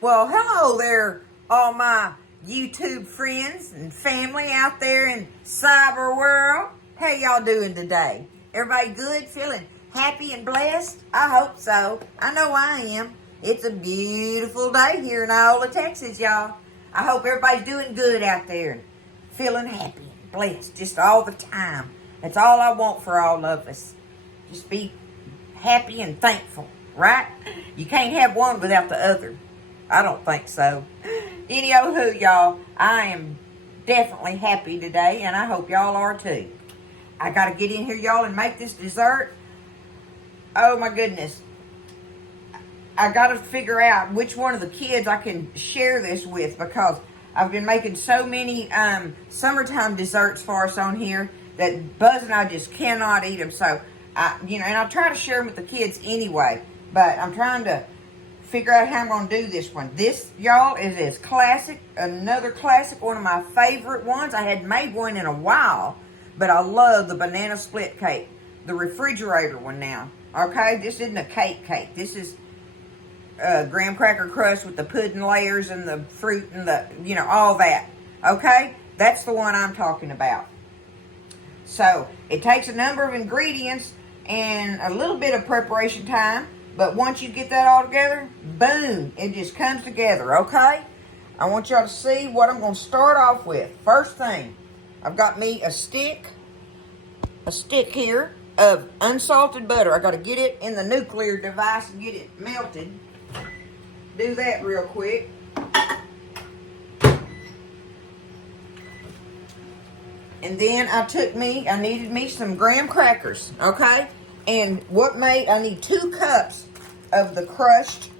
Well, hello there, all my YouTube friends and family out there in cyber world. How y'all doing today? Everybody good? Feeling happy and blessed? I hope so. I know I am. It's a beautiful day here in Iola, Texas, y'all. I hope everybody's doing good out there and feeling happy and blessed just all the time. That's all I want for all of us. Just be happy and thankful, right? You can't have one without the other. I don't think so. Anywho, y'all, I am definitely happy today, and I hope y'all are too. I got to get in here, y'all, and make this dessert. Oh, my goodness. I got to figure out which one of the kids I can share this with, because I've been making so many summertime desserts for us on here that Buzz and I just cannot eat them. So, and I try to share them with the kids anyway, but I'm trying to figure out how I'm going to do this one. This, y'all, is classic, another classic, one of my favorite ones. I hadn't made one in a while, but I love the banana split cake, the refrigerator one now. Okay, this isn't a cake. This is graham cracker crust with the pudding layers and the fruit and the, all that. Okay, that's the one I'm talking about. So, it takes a number of ingredients and a little bit of preparation time. But once you get that all together, boom, it just comes together, okay? I want y'all to see what I'm going to start off with. First thing, I've got me a stick here of unsalted butter. I got to get it in the nuclear device and get it melted. Do that real quick. And then I needed me some graham crackers, okay? And I need 2 cups of the crushed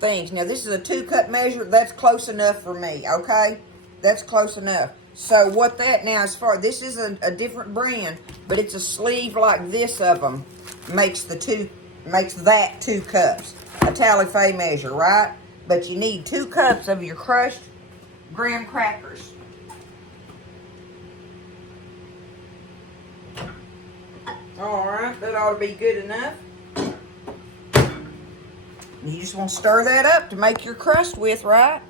things. Now, this is a 2-cup measure. That's close enough for me, okay? That's close enough. So, this is a different brand, but it's a sleeve like this of them. Makes that 2 cups. A tally-fay measure, right? But you need 2 cups of your crushed graham crackers. Alright, that ought to be good enough. You just want to stir that up to make your crust with, right?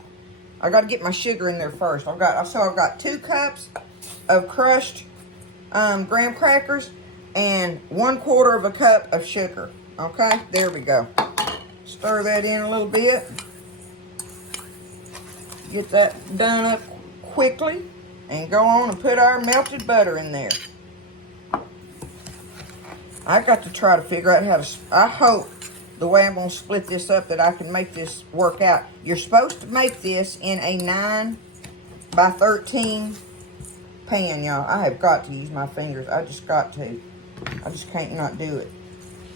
I got to get my sugar in there first. I've got 2 cups of crushed graham crackers and 1/4 of a cup of sugar. Okay, there we go. Stir that in a little bit. Get that done up quickly and go on and put our melted butter in there. I got to try to figure out I hope the way I'm going to split this up that I can make this work out. You're supposed to make this in a 9 by 13 pan, y'all. I have got to use my fingers. I just can't not do it.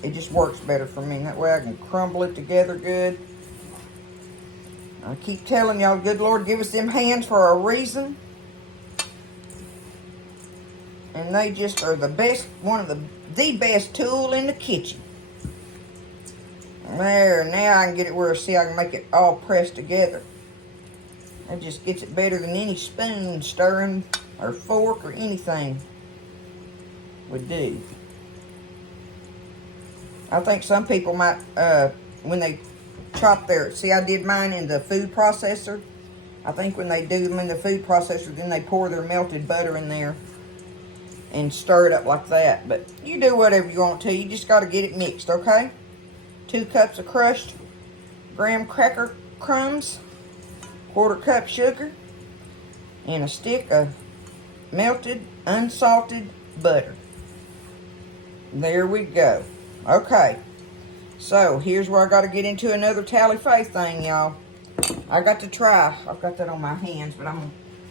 It just works better for me. That way I can crumble it together good. I keep telling y'all, good Lord, give us them hands for a reason. And they just are the best, one of the best tool in the kitchen. There, now I can get it where, I can make it all pressed together. That just gets it better than any spoon stirring or fork or anything would do. I think some people might, when they chop I did mine in the food processor. I think when they do them in the food processor, then they pour their melted butter in there and stir it up like that. But you do whatever you want to. You just got to get it mixed, okay? 2 cups of crushed graham cracker crumbs, 1/4 cup sugar, and a stick of melted, unsalted butter. There we go. Okay. So, here's where I got to get into another tally-fay thing, y'all. I've got that on my hands, but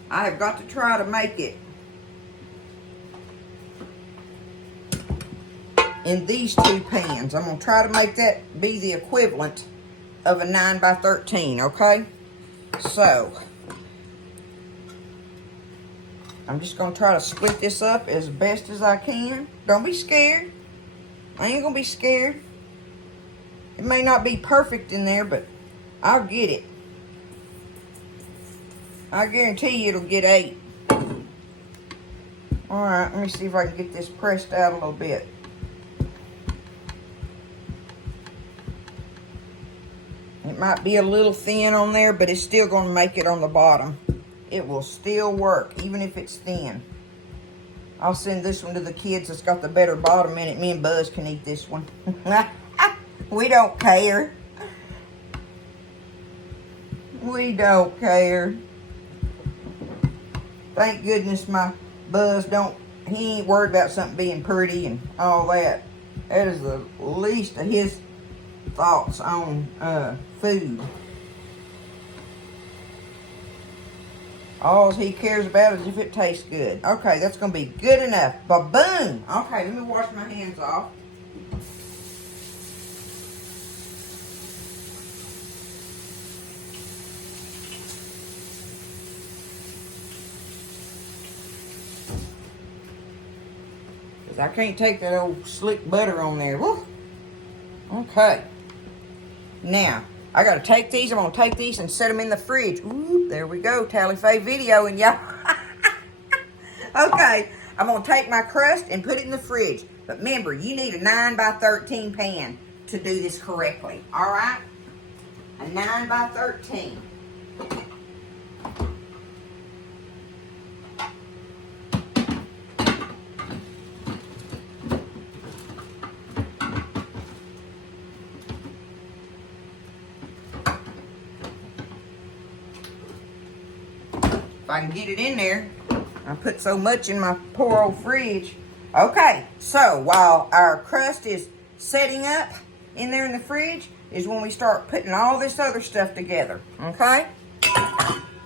I have got to try to make it in these 2 pans. I'm going to try to make that be the equivalent of a 9 by 13, okay? So, I'm just going to try to split this up as best as I can. Don't be scared. I ain't going to be scared. It may not be perfect in there, but I'll get it. I guarantee you it'll get 8. Alright, let me see if I can get this pressed out a little bit. It It might be a little thin on there, but it's still going to make it on the bottom. It will still work, even if it's thin. I'll send this one to the kids that's got the better bottom in it. Me and Buzz can eat this one. We don't care. We don't care. Thank goodness my Buzz he ain't worried about something being pretty and all that. That is the least of his thoughts on food. All he cares about is if it tastes good. Okay, that's going to be good enough. Ba-boom! Okay, let me wash my hands off. Because I can't take that old slick butter on there. Woo. Okay. Now, I got to take these. I'm going to take these and set them in the fridge. Ooh, there we go. Tally-fay video and y'all. Okay. I'm going to take my crust and put it in the fridge. But remember, you need a 9 by 13 pan to do this correctly. All right? A 9 by 13. If I can get it in there. I put so much in my poor old fridge. Okay, so while our crust is setting up in there in the fridge is when we start putting all this other stuff together, okay?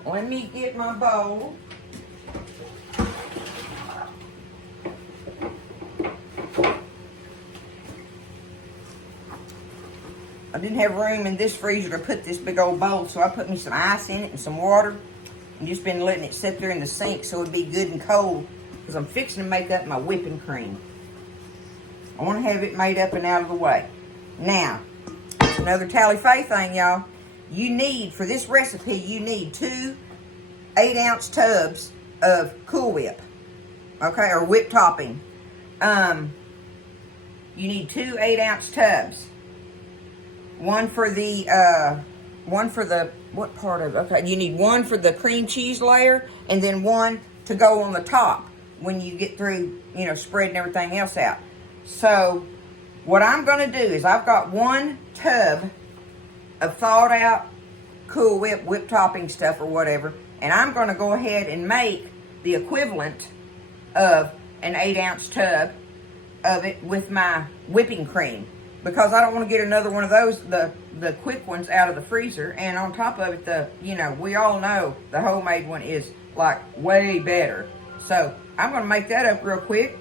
Let me get my bowl. I didn't have room in this freezer to put this big old bowl, so I put me some ice in it and some water. And just been letting it sit there in the sink so it'd be good and cold because I'm fixing to make up my whipping cream. I want to have it made up and out of the way. Now, it's another Tally-fay thing, y'all. You need, for this recipe, you need 2 8-ounce tubs of Cool Whip, okay, or whip topping. You need 2 8-ounce tubs. One for the, what part of it? Okay, you need one for the cream cheese layer and then one to go on the top when you get through, you know, spreading everything else out. So, what I'm going to do is I've got 1 tub of thawed out Cool Whip topping stuff or whatever, and I'm going to go ahead and make the equivalent of an 8-ounce tub of it with my whipping cream. Because I don't want to get another one of those, the quick ones out of the freezer. And on top of it, we all know the homemade one is like way better. So I'm going to make that up real quick.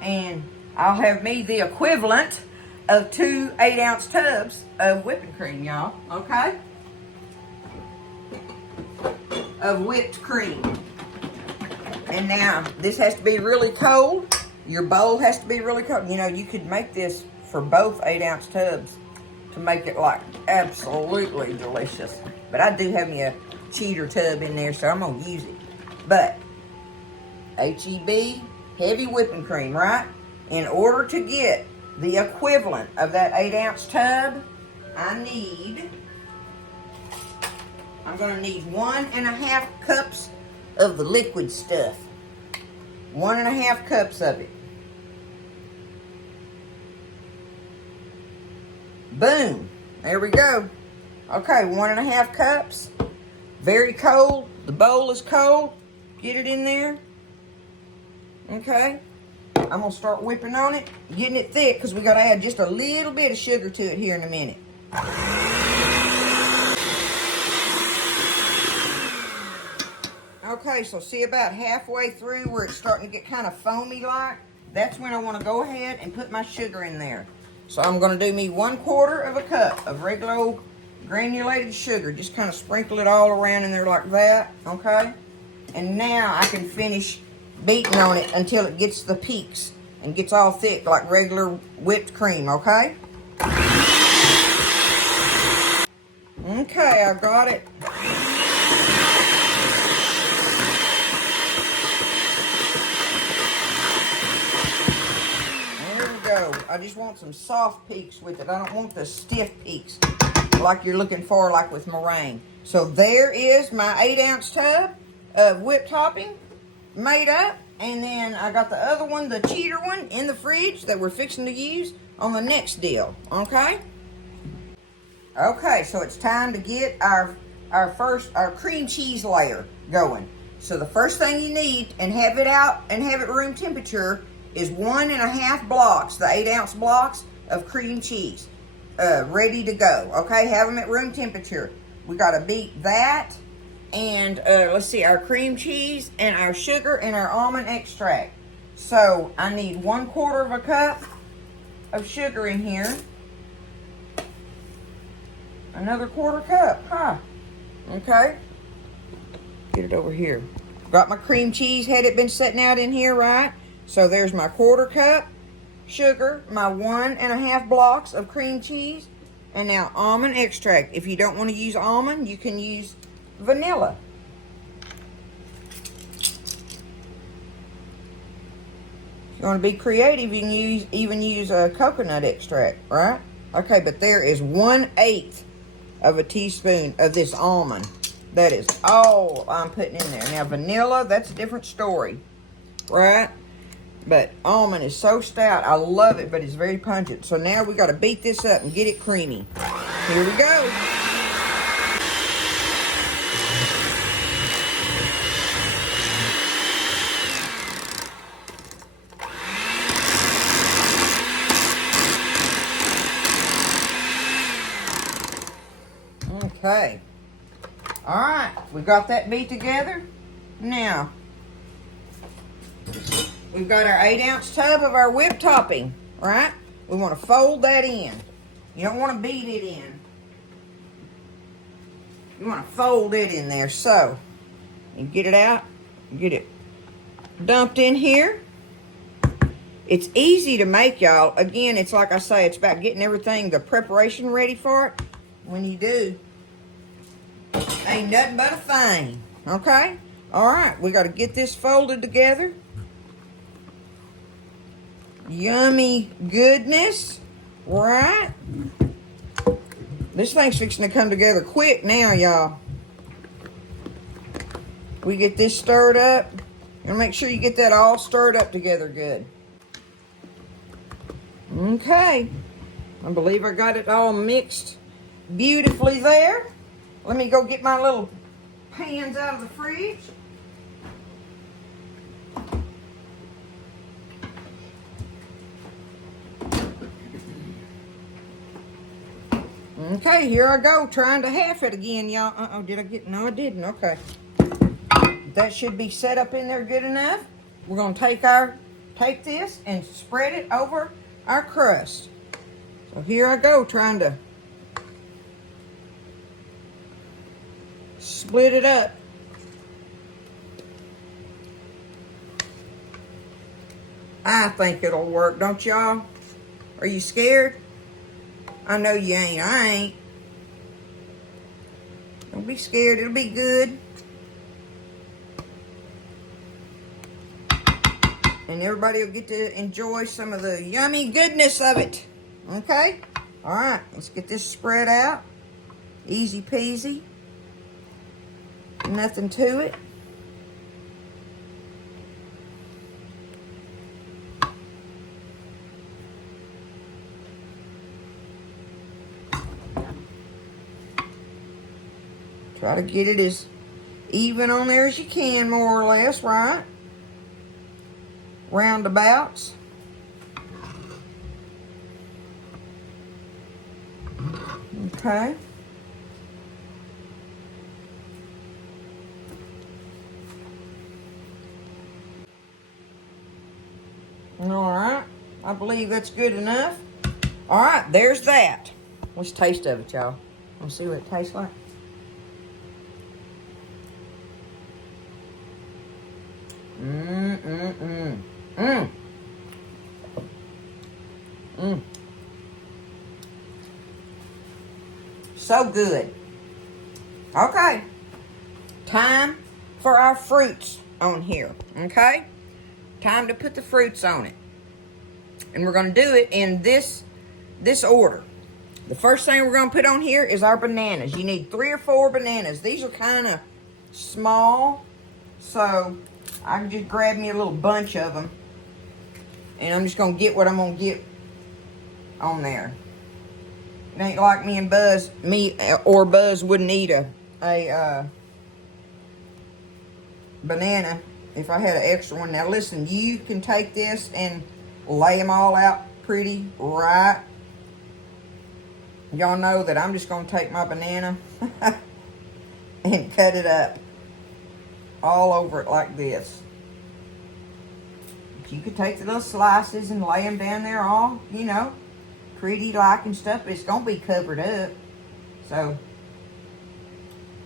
And I'll have me the equivalent of 2 8-ounce tubs of whipping cream, y'all. Okay? Of whipped cream. And now, this has to be really cold. Your bowl has to be really cold. You know, you could make this for both 8-ounce tubs to make it like absolutely delicious. But I do have me a cheater tub in there, so I'm going to use it. But HEB, heavy whipping cream, right? In order to get the equivalent of that 8-ounce tub, I'm going to need 1.5 cups of the liquid stuff. 1.5 cups of it. Boom. There we go. Okay, 1.5 cups. Very cold. The bowl is cold. Get it in there. Okay. I'm going to start whipping on it. Getting it thick because we got to add just a little bit of sugar to it here in a minute. Okay, so see about halfway through where it's starting to get kind of foamy like? That's when I want to go ahead and put my sugar in there. So I'm going to do me 1/4 cup of regular old granulated sugar. Just kind of sprinkle it all around in there like that, okay? And now I can finish beating on it until it gets the peaks and gets all thick like regular whipped cream, okay? Okay, I got it. I just want some soft peaks with it. I don't want the stiff peaks. like you're looking for, like with meringue. So there is my 8-ounce tub of whipped topping made up. And then I got the other one, the cheater one, in the fridge that we're fixing to use on the next deal, okay? Okay, so it's time to get our cream cheese layer going. So the first thing you need, and have it out and have it room temperature, is 1.5 blocks, the 8-ounce blocks of cream cheese, ready to go. Okay, have them at room temperature. We got to beat that, and let's see, our cream cheese and our sugar and our almond extract. So I need 1/4 cup of sugar in here. Another 1/4 cup, huh? Okay. Get it over here. Got my cream cheese, had it been sitting out in here, right? So there's my 1/4 cup sugar, my 1.5 blocks of cream cheese, and now almond extract. If you don't want to use almond, you can use vanilla. If you want to be creative, you can even use a coconut extract, right? Okay, but there is 1/8 of a teaspoon of this almond. That is all I'm putting in there. Now vanilla, that's a different story, right? But almond is so stout. I love it, but it's very pungent. So now we got to beat this up and get it creamy. Here we go. Okay. All right, we got that beat together. Now, we've got our 8-ounce tub of our whipped topping, right? We want to fold that in. You don't want to beat it in. You want to fold it in there. So, you get it out, get it dumped in here. It's easy to make, y'all. Again, it's like I say, it's about getting everything, the preparation ready for it. When you do, ain't nothing but a thing, okay? All right, we got to get this folded together. Yummy goodness, right? This thing's fixing to come together quick now, y'all. We get this stirred up, and make sure you get that all stirred up together good. Okay, I believe I got it all mixed beautifully there. Let me go get my little pans out of the fridge. Okay, here I go, trying to half it again, y'all. Uh-oh, did I get, no I didn't, okay. That should be set up in there good enough. We're gonna take this and spread it over our crust. So here I go, trying to split it up. I think it'll work, don't y'all? Are you scared? I know you ain't. I ain't. Don't be scared. It'll be good. And everybody will get to enjoy some of the yummy goodness of it. Okay? All right. Let's get this spread out. Easy peasy. Nothing to it. Try to get it as even on there as you can, more or less, right? Roundabouts. Okay. All right. I believe that's good enough. All right, there's that. Let's taste of it, y'all. Let's see what it tastes like. So good. Okay. Time for our fruits on here. Okay? Time to put the fruits on it. And we're going to do it in this order. The first thing we're going to put on here is our bananas. You need 3 or 4 bananas. These are kind of small, so I can just grab me a little bunch of them. And I'm just going to get what I'm going to get on there. It ain't like me or Buzz wouldn't eat a banana if I had an extra one. Now listen, you can take this and lay them all out pretty right. Y'all know that I'm just going to take my banana and cut it up all over it like this. You could take the little slices and lay them down there all, you know, pretty like and stuff, but it's going to be covered up. So,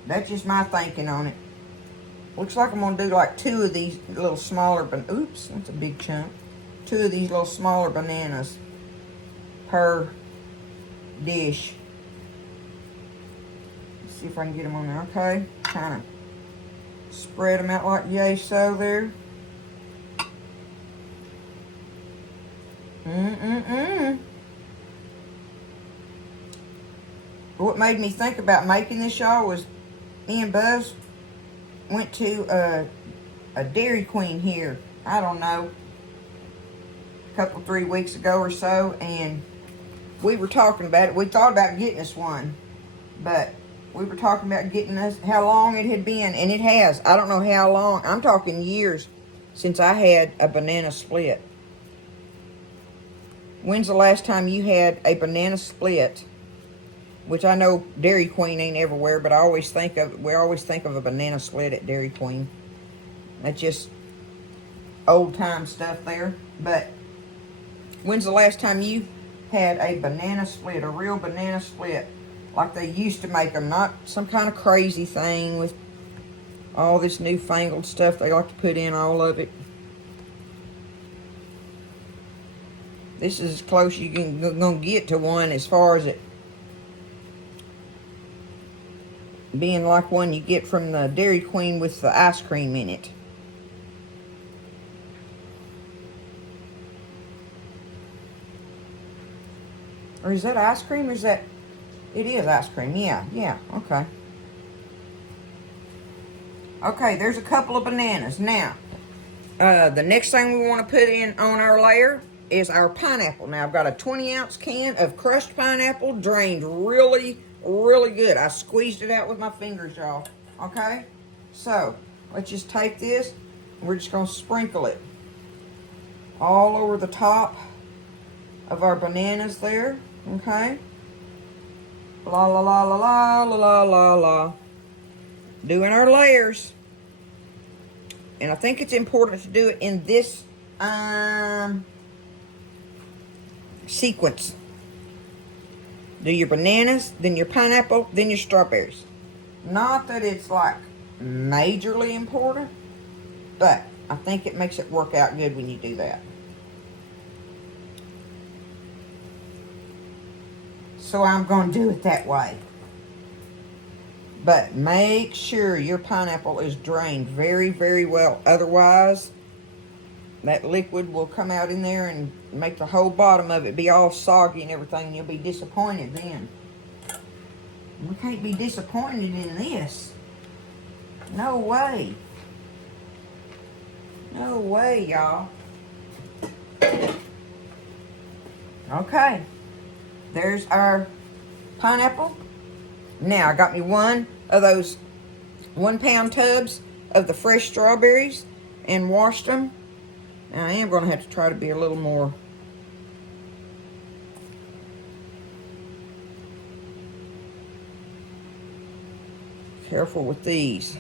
that's just my thinking on it. Looks like I'm going to do like 2 of these little smaller, oops, that's a big chunk. 2 of these little smaller bananas per dish. Let's see if I can get them on there. Okay, kind of spread them out like yay so there. What made me think about making this, y'all, was me and Buzz went to a Dairy Queen here, I don't know, a couple, 3 weeks ago or so, and we were talking about it. We thought about getting us one, but we were talking about getting us, how long it had been, and it has. I don't know how long. I'm talking years since I had a banana split. When's the last time you had a banana split? Which I know Dairy Queen ain't everywhere, but we always think of a banana split at Dairy Queen. That's just old time stuff there. But when's the last time you had a banana split, a real banana split, like they used to make them, not some kind of crazy thing with all this newfangled stuff they like to put in all of it. This is as close you can gonna get to one as far as it being like one you get from the Dairy Queen with the ice cream in it. Or is that ice cream, or is that... It is ice cream, yeah, okay. Okay, there's a couple of bananas. Now, the next thing we want to put in on our layer is our pineapple. Now, I've got a 20-ounce can of crushed pineapple, drained really, really good. I squeezed it out with my fingers, y'all. Okay? So, let's just take this, and we're just going to sprinkle it all over the top of our bananas there. Okay? La la la la la la la la la. Doing our layers. And I think it's important to do it in this sequence. Do your bananas, then your pineapple, then your strawberries. Not that it's like majorly important, but I think it makes it work out good when you do that. So I'm going to do it that way. But make sure your pineapple is drained very, very well. Otherwise, that liquid will come out in there and make the whole bottom of it be all soggy and everything. And you'll be disappointed then. We can't be disappointed in this. No way. No way, y'all. Okay. There's our pineapple. Now, I got me one of those 1-pound tubs of the fresh strawberries and washed them. Now, I am going to have to try to be a little more careful with these.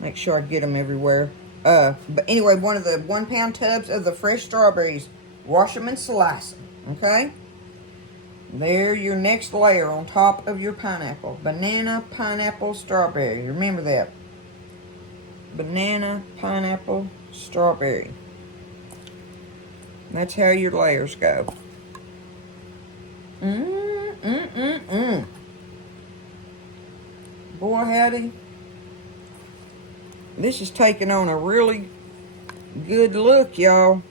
Make sure I get them everywhere. But anyway, one of the 1-pound tubs of the fresh strawberries. Wash them and slice them. Okay? There, your next layer on top of your pineapple. Banana, pineapple, strawberry. Remember that. Banana, pineapple, strawberry. That's how your layers go. Boy, howdy. This is taking on a really good look, y'all.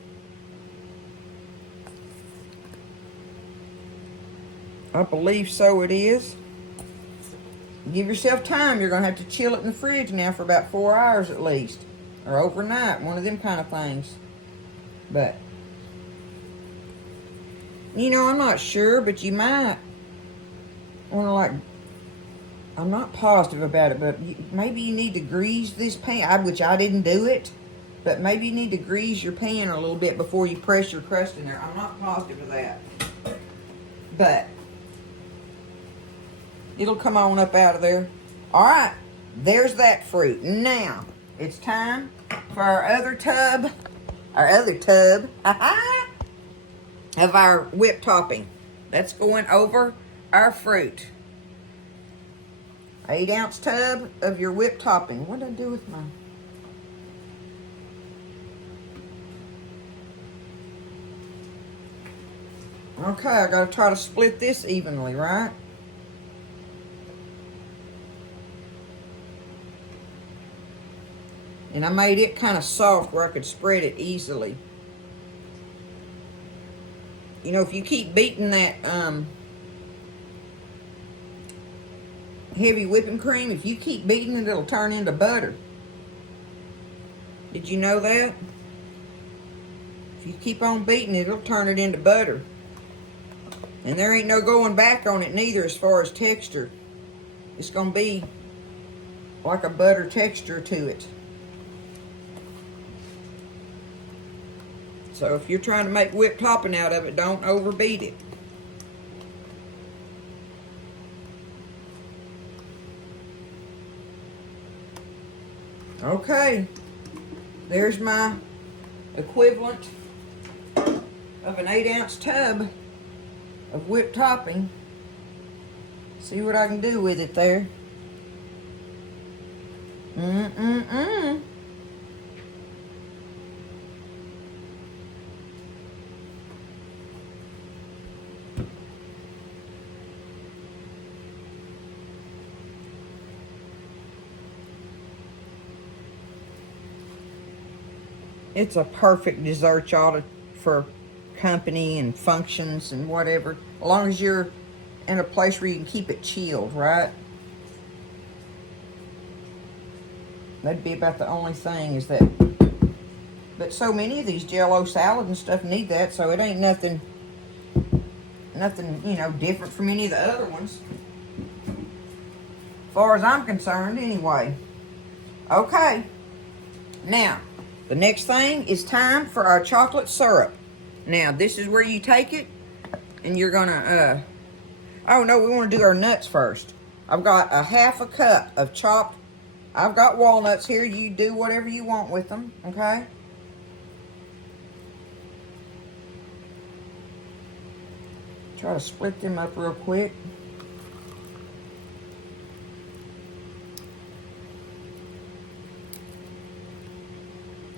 I believe so it is. Give yourself time. You're going to have to chill it in the fridge now for about 4 hours at least. Or overnight, one of them kind of things. But, you know, I'm not sure, but you might want to, like, I'm not positive about it, but maybe you need to grease this pan, which I didn't do it. But maybe you need to grease your pan a little bit before you press your crust in there. I'm not positive of that. But it'll come on up out of there. All right, there's that fruit. Now, it's time for our other tub of our whipped topping. That's going over our fruit. 8-ounce tub of your whipped topping. What did I do with mine? Okay, I gotta try to split this evenly, right? And I made it kind of soft where I could spread it easily. You know, if you keep beating that heavy whipping cream, if you keep beating it, it'll turn into butter. Did you know that? If you keep on beating it, it'll turn it into butter. And there ain't no going back on it neither as far as texture. It's going to be like a butter texture to it. So if you're trying to make whipped topping out of it, don't overbeat it. Okay, there's my equivalent of an 8-ounce tub of whipped topping. See what I can do with it there. It's a perfect dessert, y'all, for company and functions and whatever. As long as you're in a place where you can keep it chilled, right? That'd be about the only thing is that. But so many of these Jell-O salads and stuff need that, so it ain't nothing, you know, different from any of the other ones. As far as I'm concerned, anyway. Okay. Now, the next thing is time for our chocolate syrup. Now, this is where you take it, and you're gonna, oh no, we want to do our nuts first. I've got a 1/2 cup of chopped, I've got walnuts here. You do whatever you want with them, okay? Try to split them up real quick.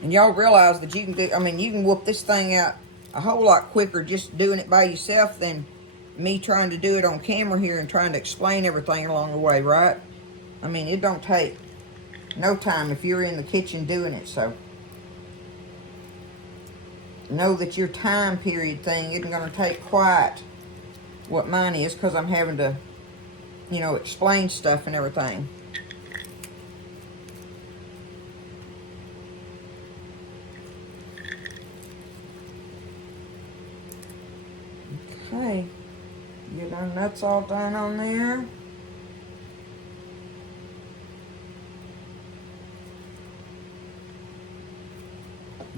And y'all realize that you can do, I mean, you can whoop this thing out a whole lot quicker just doing it by yourself than me trying to do it on camera here and trying to explain everything along the way, right? I mean, it don't take no time if you're in the kitchen doing it, so know that your time period thing isn't going to take quite what mine is, because I'm having to, you know, explain stuff and everything. Okay, get our nuts all done on there.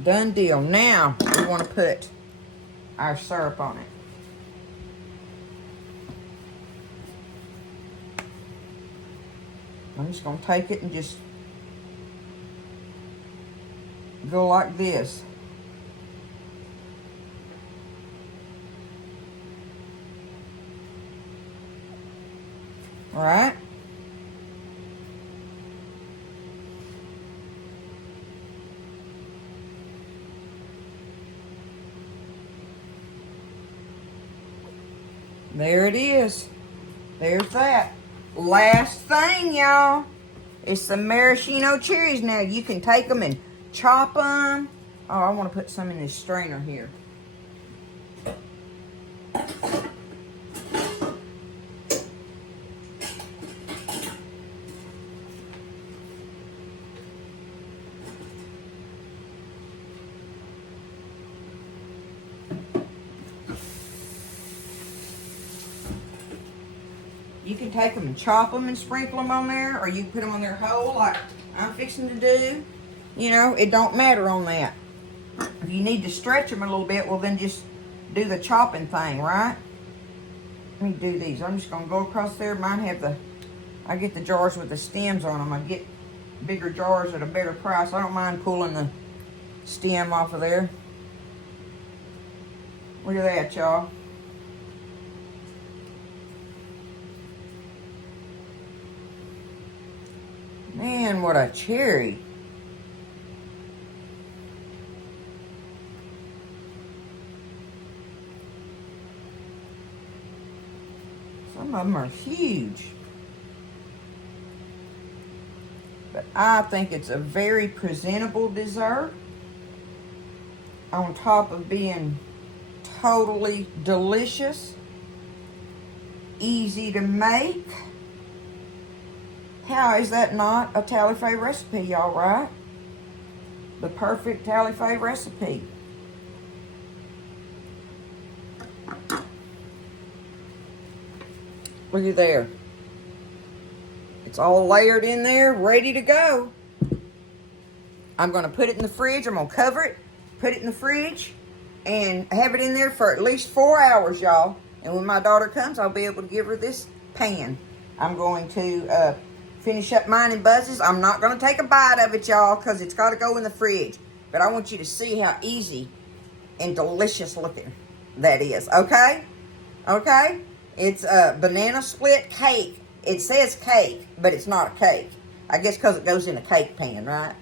Done deal. Now we want to put our syrup on it. I'm just going to take it and just go like this. All right. There it is. There's that. Last thing, y'all. It's some maraschino cherries. Now, you can take them and chop them. Oh, I want to put some in this strainer here. You can take them and chop them and sprinkle them on there, or you can put them on there whole like I'm fixing to do. You know, it don't matter on that. If you need to stretch them a little bit, well then just do the chopping thing, right? Let me do these. I'm just gonna go across there. Mine have I get the jars with the stems on them. I get bigger jars at a better price. I don't mind pulling the stem off of there. Look at that, y'all. Man, what a cherry. Some of them are huge. But I think it's a very presentable dessert. On top of being totally delicious. Easy to make. How is that not a Tally-Fay recipe, y'all, right? The perfect Tally-Fay recipe. Look at there. It's all layered in there, ready to go. I'm going to put it in the fridge. I'm going to cover it, put it in the fridge, and have it in there for at least 4 hours, y'all. And when my daughter comes, I'll be able to give her this pan. I'm going to finish up mine in Buzz's. I'm not going to take a bite of it, y'all, because it's got to go in the fridge. But I want you to see how easy and delicious looking that is, okay? Okay? It's a banana split cake. It says cake, but it's not a cake. I guess because it goes in a cake pan, right?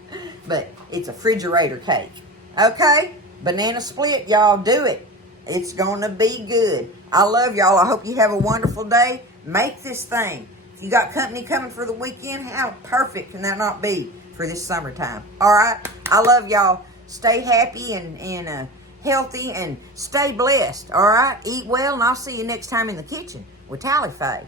But it's a refrigerator cake. Okay? Banana split, y'all, do it. It's going to be good. I love y'all. I hope you have a wonderful day. Make this thing. If you got company coming for the weekend, how perfect can that not be for this summertime? All right? I love y'all. Stay happy and healthy and stay blessed. All right? Eat well, and I'll see you next time in the kitchen with Tally-Fay.